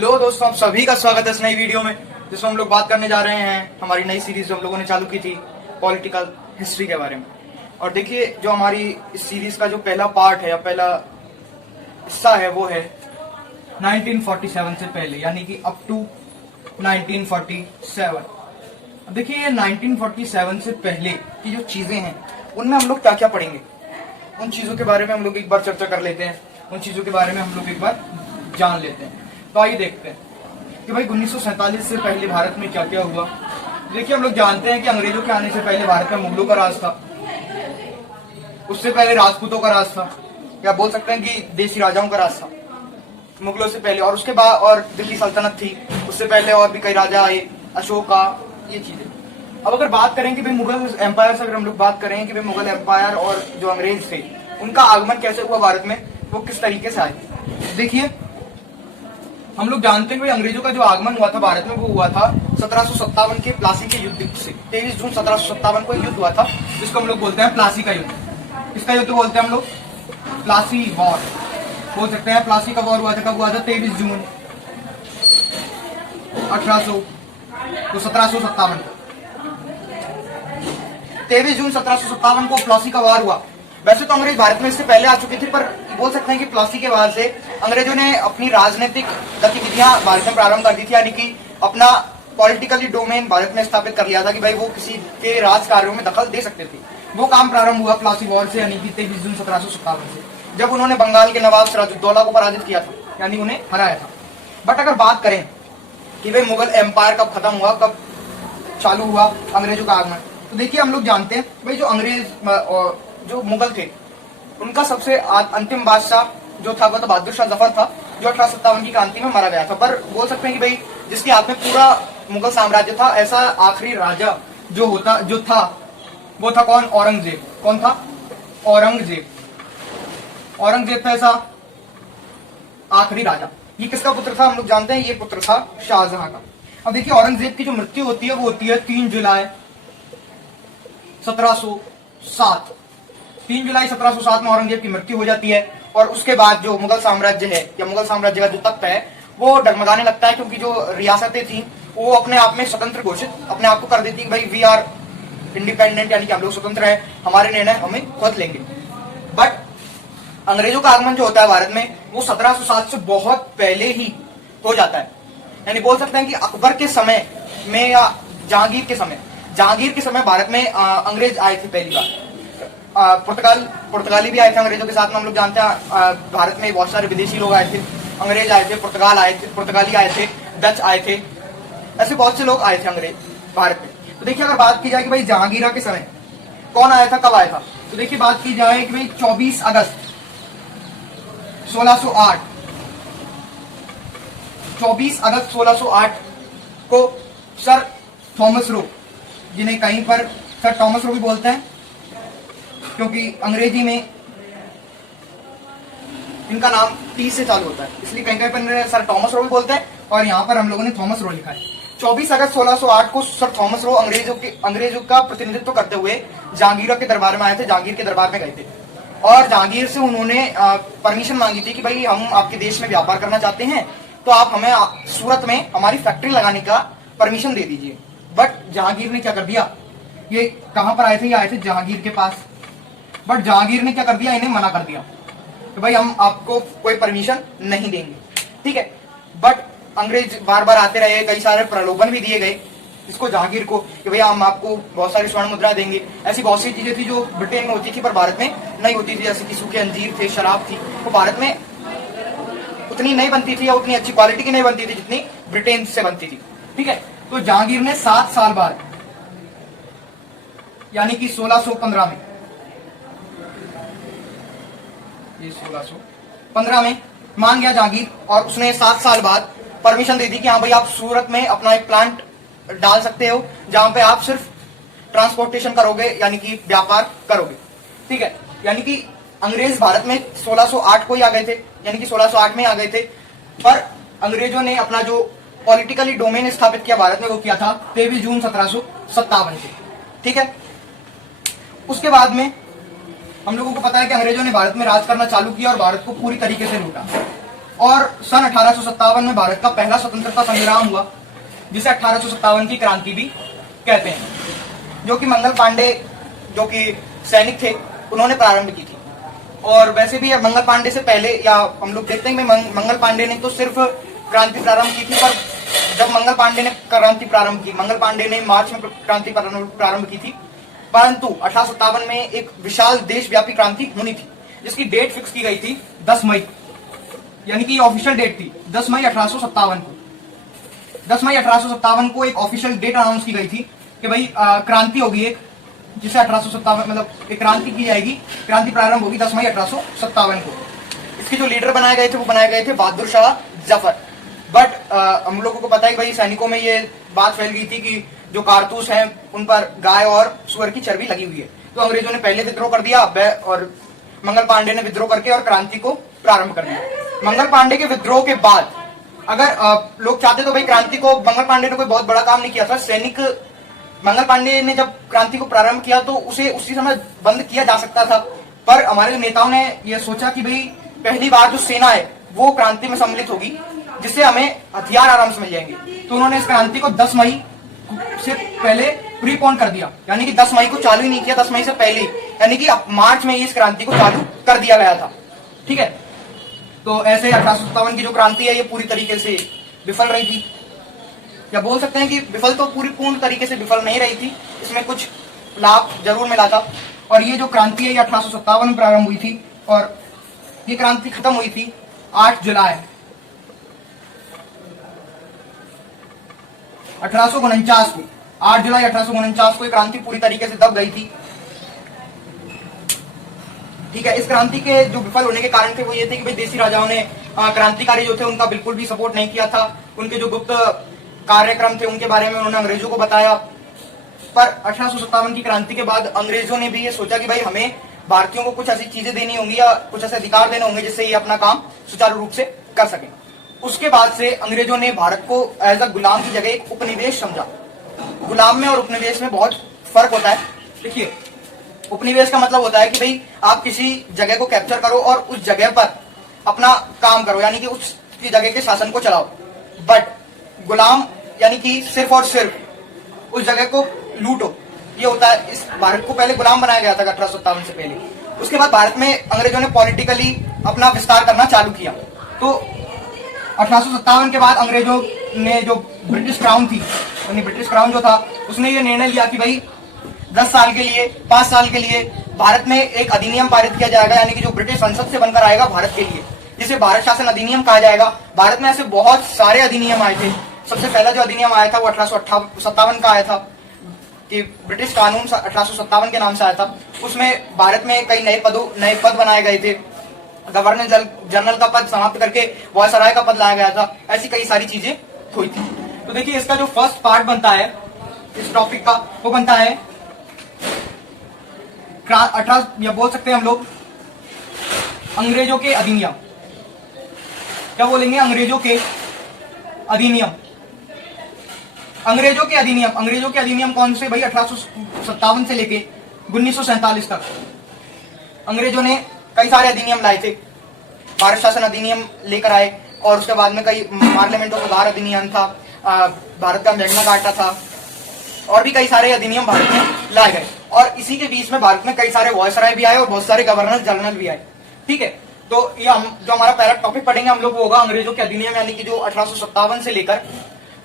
लो दोस्तों, आप सभी का स्वागत है इस नई वीडियो में, जिसमें हम लोग बात करने जा रहे हैं हमारी नई सीरीज जो हम लोगों ने चालू की थी पॉलिटिकल हिस्ट्री के बारे में। और देखिए, जो हमारी इस सीरीज का जो पहला पार्ट है या पहला हिस्सा है वो है 1947 से पहले, यानी कि अप टू 1947। अब देखिए, ये 1947 से पहले की जो चीजें हैं उनमें हम लोग क्या क्या पढ़ेंगे, उन चीजों के बारे में हम लोग एक बार चर्चा कर लेते हैं, उन चीजों के बारे में हम लोग एक बार जान लेते हैं। तो आइए देखते हैं कि भाई 1947 से पहले भारत में क्या क्या हुआ। देखिए, हम लोग जानते हैं कि अंग्रेजों के आने से पहले भारत में मुगलों का राज था, उससे पहले राजपूतों का राज था, या बोल सकते हैं कि देसी राजाओं का राज था मुगलों से पहले। और उसके बाद और दिल्ली सल्तनत थी, उससे पहले और भी कई राजा आए, अशोका, ये चीजें। अब अगर बात करें कि भाई मुगल एम्पायर से अगर हम लोग बात करें कि भाई मुगल एम्पायर और जो अंग्रेज थे उनका आगमन कैसे हुआ भारत में, वो किस तरीके से आए। देखिए, हम लोग जानते हैं कि अंग्रेजों का जो आगमन हुआ था भारत में वो हुआ था 1757 के प्लासी के युद्ध से। 23 जून 1757 को युद्ध हुआ था, जिसको हम लोग बोलते हैं प्लासी का युद्ध। किसका युद्ध बोलते हैं हम लोग? प्लासी वॉर बोल सकते हैं। प्लासी का वॉर हुआ था, कब हुआ था? 23 जून 1757 को। 23 जून 1757 को प्लासी का वॉर हुआ। वैसे तो अंग्रेज भारत में इससे पहले आ चुके थे, पर बोल सकते हैं कि प्लासी के बाद से अंग्रेजों ने अपनी राजनीतिक गतिविधियां भारत में प्रारंभ कर दी थी, यानी कि अपना पॉलिटिकली डोमेन भारत में स्थापित कर लिया था कि भाई वो किसी के राज कार्यों में दखल दे सकते थे। वो काम प्रारंभ हुआ प्लासी वॉर से, यानी कि 23 जून 1757 से, जब उन्होंने बंगाल के नवाब सिराजुद्दौला को पराजित किया था, यानी उन्हें हराया था। बट अगर बात करें कि भाई मुगल एम्पायर कब खत्म हुआ, कब चालू हुआ अंग्रेजों का आगमन, तो देखिए, हम लोग जानते हैं भाई जो अंग्रेज जो मुगल थे उनका सबसे अंतिम बादशाह जो था वो तो बहादुर शाह जफर था, जो 1857 की क्रांति में मारा गया था। पर बोल सकते हैं कि भाई जिसके हाथ में पूरा मुगल साम्राज्य था, ऐसा आखिरी राजा जो था वो था कौन? औरंगजेब। कौन था? औरंगजेब। औरंगजेब था ऐसा आखिरी राजा। ये किसका पुत्र था? हम लोग जानते हैं ये पुत्र था शाहजहां का। अब देखिए, औरंगजेब की जो मृत्यु होती है वो होती है 3 जुलाई 1707। 3 जुलाई 1707 में औरंगजेब की मृत्यु हो जाती है। और उसके बाद जो मुगल साम्राज्य है या मुगल साम्राज्य का जो तख्त है वो डगमगाने लगता है, क्योंकि जो रियासतें थी वो अपने आप में स्वतंत्र घोषित अपने आप को कर देती है। भाई वी आर इंडिपेंडेंट, यानी कि हम लोग स्वतंत्र है, हमारे निर्णय हमें खुद लेंगे। बट अंग्रेजों का आगमन जो होता है भारत में वो 1707 से बहुत पहले ही हो जाता है। यानी बोल सकते हैं कि अकबर के समय में या जहांगीर के समय भारत में अंग्रेज आए थे पहली बार। पुर्तगाली भी आए थे अंग्रेजों के साथ में। हम लोग जानते हैं भारत में बहुत सारे विदेशी लोग आए थे, अंग्रेज आए थे, पुर्तगाली आए थे, डच आए थे, ऐसे बहुत से लोग आए थे अंग्रेज भारत में। तो देखिए, अगर बात की जाए कि भाई जहांगीर के समय कौन आया था, कब आया था, तो देखिए बात की जाए कि भाई 24 अगस्त 1608 को सर थॉमस रो, जिन्हें कहीं पर सर थॉमस रो भी बोलते हैं क्योंकि अंग्रेजी में इनका नाम टी से चालू होता है, इसलिए कहीं पर सर थॉमस रो भी बोलते हैं और यहाँ पर हम लोगों ने थॉमस रो लिखा है। 24 अगस्त 1608 को सर थॉमस रो अंग्रेजों का प्रतिनिधित्व करते हुए जहांगीर के दरबार में आए थे, जहांगीर के दरबार में गए थे और जहांगीर से उन्होंने परमिशन मांगी थी कि भाई हम आपके देश में व्यापार करना चाहते हैं, तो आप हमें सूरत में हमारी फैक्ट्री लगाने का परमिशन दे दीजिए। बट जहांगीर ने क्या कर दिया, ये कहां पर आए थे? ये आए थे जहांगीर के पास। बट जहांगीर ने क्या कर दिया, इन्हें मना कर दिया कि भाई हम आपको कोई परमिशन नहीं देंगे, ठीक है। बट अंग्रेज बार बार आते रहे, कई सारे प्रलोभन भी दिए गए इसको जहांगीर को कि भैया हम आपको बहुत सारी स्वर्ण मुद्रा देंगे। ऐसी बहुत सी चीजें थी जो ब्रिटेन में होती थी पर भारत में नहीं होती थी, जैसे कि सूखे अंजीर थे, शराब थी, तो भारत में उतनी नहीं बनती थी या उतनी अच्छी क्वालिटी की नहीं बनती थी जितनी ब्रिटेन से बनती थी, ठीक है। तो जहांगीर ने 7 साल बाद, यानी कि 1615 में, ये 1615 में मान गया जहांगीर और उसने 7 साल बाद परमिशन दे दी कि हाँ भाई आप सूरत में अपना एक प्लांट डाल सकते हो, जहां पे आप सिर्फ ट्रांसपोर्टेशन करोगे, यानी कि व्यापार करोगे, ठीक है। यानी कि अंग्रेज भारत में 1608 को ही आ गए थे, यानी कि 1608 में आ गए थे, पर अंग्रेजों ने अपना जो पॉलिटिकली डोमेन स्थापित किया भारत में वो किया था 23 जून 1757 से, ठीक है। उसके बाद में हम लोगों को पता है कि अंग्रेजों ने भारत में राज करना चालू किया और भारत को पूरी तरीके से लूटा। और सन 1857 में भारत का पहला स्वतंत्रता संग्राम हुआ, जिसे 1857 की क्रांति भी कहते हैं, जो कि मंगल पांडे जो कि सैनिक थे उन्होंने प्रारंभ की थी। और वैसे भी मंगल पांडे से पहले, या हम लोग देखते हैं कि मंगल पांडे ने तो सिर्फ क्रांति प्रारंभ की थी, पर जब मंगल पांडे ने क्रांति प्रारंभ की, मंगल पांडे ने मार्च में क्रांति प्रारंभ की थी, परंतु 1857 में एक विशाल देशव्यापी क्रांति होनी थी, जिसकी डेट फिक्स की गई थी 10 मई, यानी कि ऑफिशियल डेट थी 10 मई 1857 को। 10 मई 1857 को एक ऑफिशियल डेट अनाउंस की गई थी कि भाई क्रांति होगी एक, जिसे 1857 मतलब एक क्रांति की जाएगी, क्रांति प्रारंभ होगी 10 मई 1857 को। इसके जो लीडर बनाए गए थे वो बनाए गए थे बहादुर शाह जफर। बट हम लोगों को पता है कि भाई सैनिकों में ये बात फैल गई थी कि जो कारतूस हैं उन पर गाय और सुअर की चर्बी लगी हुई है, तो अंग्रेजों ने पहले विद्रोह कर दिया और मंगल पांडे ने विद्रोह करके और क्रांति को प्रारंभ कर दिया। मंगल पांडे के विद्रोह के बाद अगर लोग चाहते तो भाई क्रांति को, मंगल पांडे ने कोई बहुत बड़ा काम नहीं किया था, सैनिक मंगल पांडे ने जब क्रांति को प्रारंभ किया तो उसे उसी समय बंद किया जा सकता था, पर हमारे नेताओं ने यह सोचा कि भाई पहली बार जो सेना है वो क्रांति में सम्मिलित होगी, जिससे हमें हथियार आराम से मिल जाएंगे, तो उन्होंने इस क्रांति को 10 मई से पहले प्रीपोन कर दिया, यानी कि 10 मई को चालू ही नहीं किया, 10 मई से पहले, यानी कि मार्च में इस क्रांति को चालू कर दिया गया था। ठीक है, तो ऐसे 1857 की जो क्रांति है ये पूरी तरीके से विफल रही थी, या बोल सकते हैं कि विफल तो पूर्ण तरीके से विफल नहीं रही थी, इसमें कुछ लाभ जरूर मिला था। और ये जो क्रांति है ये 1857 में प्रारंभ हुई थी और ये क्रांति खत्म हुई थी 8 जुलाई 1849 को। 8 जुलाई 1849 को ये क्रांति पूरी तरीके से दब गई थी। ठीक है, इस क्रांति के जो विफल होने के कारण थे वो ये थे कि भाई देसी राजाओं ने क्रांतिकारी जो थे उनका बिल्कुल भी सपोर्ट नहीं किया था, उनके जो गुप्त कार्यक्रम थे उनके बारे में उन्होंने अंग्रेजों को बताया। पर 1857 की क्रांति के बाद अंग्रेजों ने भी ये सोचा कि भाई हमें भारतीयों को कुछ ऐसी चीजें देनी होंगी या कुछ ऐसे अधिकार देने होंगे जिससे ये अपना काम सुचारू रूप से कर सके। उसके बाद से अंग्रेजों ने भारत को एज अ गुलाम की जगह एक उपनिवेश समझा। गुलाम में और उपनिवेश में बहुत फर्क होता है। देखिए, उपनिवेश का मतलब होता है कि भाई आप किसी जगह को कैप्चर करो और उस जगह पर अपना काम करो, यानी कि उस जगह के शासन को चलाओ। बट गुलाम यानी कि सिर्फ और सिर्फ उस जगह को लूटो, ये होता है। इस भारत को पहले गुलाम बनाया गया था 1857 से पहले। उसके बाद भारत में अंग्रेजों ने पॉलिटिकली अपना विस्तार करना चालू किया। तो 1857 के बाद अंग्रेजों ने जो ब्रिटिश क्राउन थी, यानी ब्रिटिश क्राउन जो था, उसने ये निर्णय लिया कि भाई 10 साल के लिए, 5 साल के लिए भारत में एक अधिनियम पारित किया जाएगा, यानी कि जो ब्रिटिश संसद से बनकर आएगा भारत के लिए, जिसे भारत शासन अधिनियम कहा जाएगा। भारत में ऐसे बहुत सारे अधिनियम आए थे। सबसे पहला जो अधिनियम आया था वो 1857 का आया था, कि ब्रिटिश कानून 1857 के नाम से आया था। उसमें भारत में कई नए पद बनाए गए थे। गवर्नर जनरल का पद समाप्त करके वायसराय का पद लाया गया था। ऐसी कई सारी चीजें हुई थी। तो देखिए, इसका जो फर्स्ट पार्ट बनता है इस टॉपिक का, वो बनता है या बोल सकते हैं हम लोग अंग्रेजों के अधिनियम। क्या बोलेंगे? अंग्रेजों के अधिनियम। अंग्रेजों के अधिनियम कौन से भाई? 1857 से लेके 1947 तक अंग्रेजों ने कई सारे अधिनियम लाए थे। भारत शासन अधिनियम लेकर आए और उसके बाद में कई पार्लियामेंट ऑफ सुधार अधिनियम था, भारत का मैग्ना कार्टा था, और भी कई सारे अधिनियम भारत में लाए गए। और इसी के बीच में भारत में कई सारे वायसराय भी आए और बहुत सारे गवर्नर जनरल भी आए। ठीक है, तो ये हम जो हमारा पहला टॉपिक पढ़ेंगे हम लोग वो होगा अंग्रेजों के अधिनियम, यानी कि जो 1857 से लेकर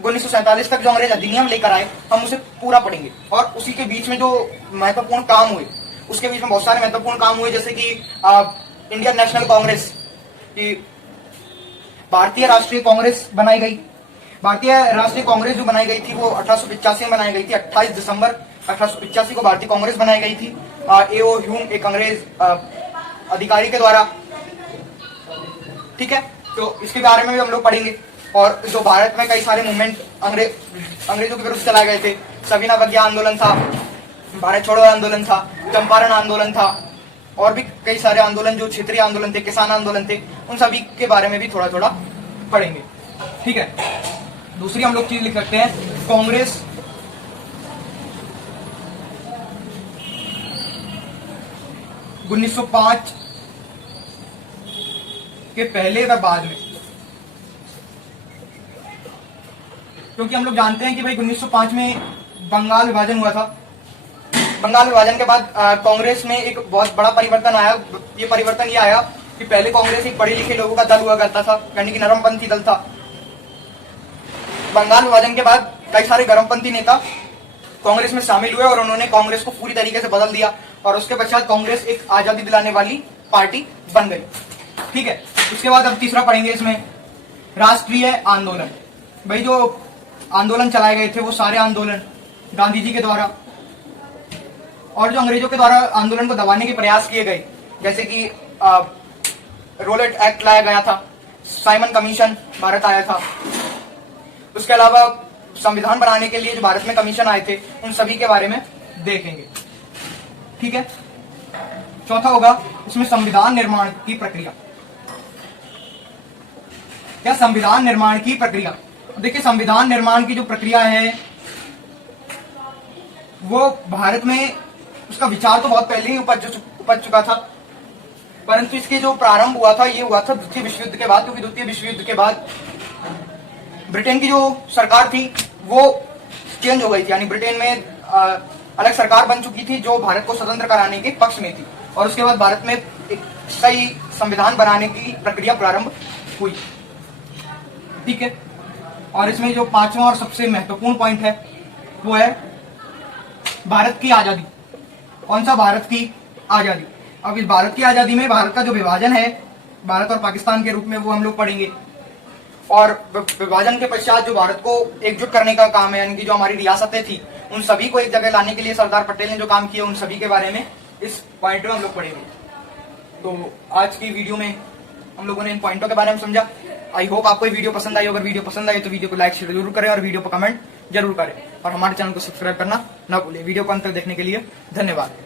1947 तक जो अंग्रेज अधिनियम लेकर आए, हम उसे पूरा पढ़ेंगे। और उसी के बीच में जो महत्वपूर्ण काम हुए, उसके बीच में बहुत सारे महत्वपूर्ण काम हुए, जैसे कि इंडियन नेशनल कांग्रेस, भारतीय राष्ट्रीय कांग्रेस बनाई गई। भारतीय राष्ट्रीय कांग्रेस जो बनाई गई थी वो 1885 में बनाई गई थी। 28 दिसंबर 1885 को भारतीय कांग्रेस बनाई गई थी A.O. ह्यूम, एक अंग्रेज अधिकारी के द्वारा। ठीक है, तो इसके बारे में भी हम लोग पढ़ेंगे। और जो भारत में कई सारे मूवमेंट अंग्रेजों के विरुद्ध चलाए गए थे, सविनय अवज्ञा आंदोलन था, भारत छोड़ो आंदोलन था, चंपारण आंदोलन था, और भी कई सारे आंदोलन जो क्षेत्रीय आंदोलन थे, किसान आंदोलन थे, उन सभी के बारे में भी थोड़ा थोड़ा पढ़ेंगे। ठीक है, दूसरी हम लोग चीज लिख सकते हैं, कांग्रेस उन्नीस 1905 के पहले व बाद में क्योंकि हम लोग जानते हैं कि भाई 1905 में बंगाल विभाजन हुआ था। बंगाल विभाजन के बाद कांग्रेस में एक बहुत बड़ा परिवर्तन आया। ये परिवर्तन ये आया कि पहले कांग्रेस एक पढ़े लिखे लोगों का दल हुआ करता था, यानी कि नरमपंथी दल था। बंगाल विभाजन के बाद कई सारे गर्मपंथी नेता कांग्रेस में शामिल हुए और उन्होंने कांग्रेस को पूरी तरीके से बदल दिया और उसके पश्चात कांग्रेस एक आजादी दिलाने वाली पार्टी बन गई। ठीक है, उसके बाद अब तीसरा पढ़ेंगे इसमें राष्ट्रीय आंदोलन। भाई जो आंदोलन चलाए गए थे वो सारे आंदोलन गांधी जी के द्वारा और जो अंग्रेजों के द्वारा आंदोलन को दबाने के प्रयास किए गए, जैसे कि रोलेट एक्ट लाया गया था, साइमन कमीशन भारत आया था, उसके अलावा संविधान बनाने के लिए जो भारत में कमीशन आए थे उन सभी के बारे में देखेंगे। ठीक है, चौथा होगा इसमें संविधान निर्माण की प्रक्रिया। क्या संविधान निर्माण की प्रक्रिया? देखिए, संविधान निर्माण की जो प्रक्रिया है वो भारत में उसका विचार तो बहुत पहले ही उपज चुका था, परंतु इसके जो प्रारंभ हुआ था ये हुआ था द्वितीय विश्व युद्ध के बाद, क्योंकि द्वितीय विश्व युद्ध के बाद ब्रिटेन की जो सरकार थी वो चेंज हो गई थी, यानी ब्रिटेन में अलग सरकार बन चुकी थी जो भारत को स्वतंत्र कराने के पक्ष में थी और उसके बाद भारत में एक सही संविधान बनाने की प्रक्रिया प्रारंभ हुई। ठीक है, और इसमें जो पांचवा और सबसे महत्वपूर्ण पॉइंट है वो है भारत की आजादी। कौन सा? भारत की आजादी। अब इस भारत की आजादी में भारत का जो विभाजन है भारत और पाकिस्तान के रूप में वो हम लोग पढ़ेंगे और विभाजन के पश्चात जो भारत को एकजुट करने का काम है, यानी कि जो हमारी रियासतें थी उन सभी को एक जगह लाने के लिए सरदार पटेल ने जो काम किया उन सभी के बारे में इस पॉइंट में हम लोग पढ़ेंगे। तो आज की वीडियो में हम लोगों ने इन पॉइंटों के बारे में समझा। आई होप आपको ये वीडियो पसंद आई। अगर वीडियो पसंद आई तो वीडियो को लाइक शेयर जरूर करें और वीडियो को कमेंट जरूर करें और हमारे चैनल को सब्सक्राइब करना ना भूलें। वीडियो को अंत तक देखने के लिए धन्यवाद।